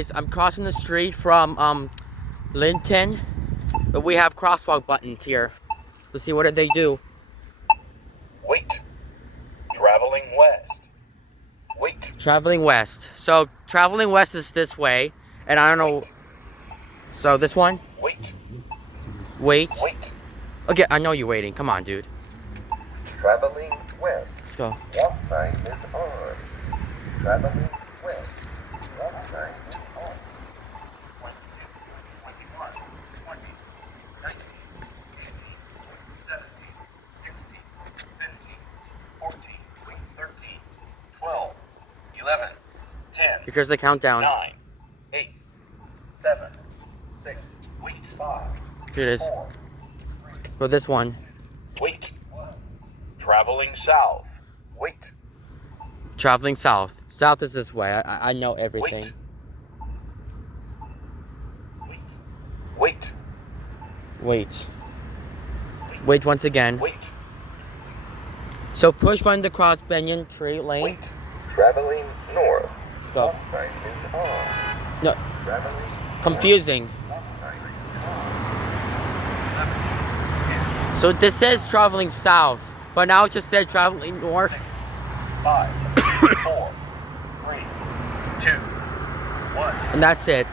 Guys, I'm crossing the street from Linton, but we have crosswalk buttons here. Let's see, what do they do? Wait. Traveling west. Wait. Traveling west. So traveling west is this way, and I don't know. So this one? Wait. Wait. Wait. Okay, I know you're waiting. Come on, dude. Traveling west. Let's go. Walk sign is on. Traveling west. Walk sign is on. 22, 21, 20, 19, 18, 17, 16, 15, 14, 13, 12, 11, 10. Here's the countdown. 9, 8, 7, 6, wait, 5, Here it is. 4, For this one. wait. Traveling south. Wait. Traveling south. South is this way. I know everything. Wait. Wait. Wait once again. Wait. So push button to cross Banyan Tree Lane. Wait. Traveling north. Let's go. Walk sign is on. No, Traveling confusing. walk sign is on. So this says traveling south, but now it just said traveling north. 5, 4, 3, 2, 1. And that's it.